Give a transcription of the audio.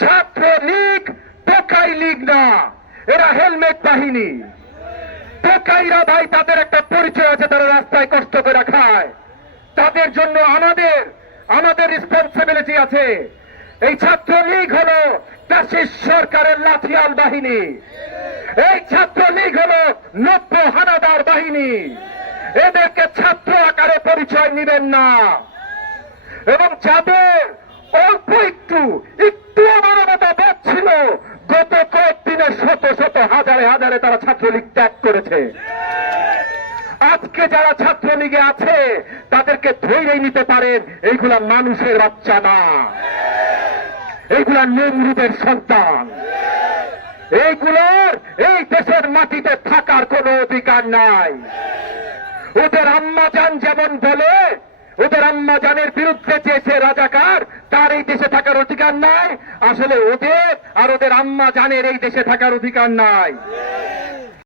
ছাত্র লীগ টোকাই লীগ না, এরা হেলমেট বাহিনী। টোকাইরা ভাই তাদের একটা পরিচয় আছে, তারা রাস্তায় কষ্ট করে খায়। তাদের জন্য আমাদের রেসপন্সিবিলিটি আছে। এই ছাত্র লীগ হলো ফ্যাসিস্ট সরকারের লাঠিয়াল বাহিনী। এই ছাত্র লীগ হলো নব্য হানাদার বাহিনী। এদেরকে ছাত্র আকারে পরিচয় নিবেন না। এবং যাদের অল্প একটু মানবতা বোধ ছিল, গত কয়েকদিনে শত শত হাজারে হাজারে তারা ছাত্রলীগ ত্যাগ করেছে। আজকে যারা ছাত্রলীগে আছে তাদেরকে ধৈর্য নিতে পারেন, এইগুলা মানুষের বাচ্চা না, এইগুলা নমরুদের সন্তান। এইগুলোর এই দেশের মাটিতে থাকার কোনো অধিকার নাই। ওদের আম্মাজান যেমন বলে, ওদের আম্মাজানের বিরুদ্ধে যে সে রাজাকার, তার এই দেশে থাকার অধিকার নাই। আসলে ওদের আর ওদের আম্মাজানের এই দেশে থাকার অধিকার নাই।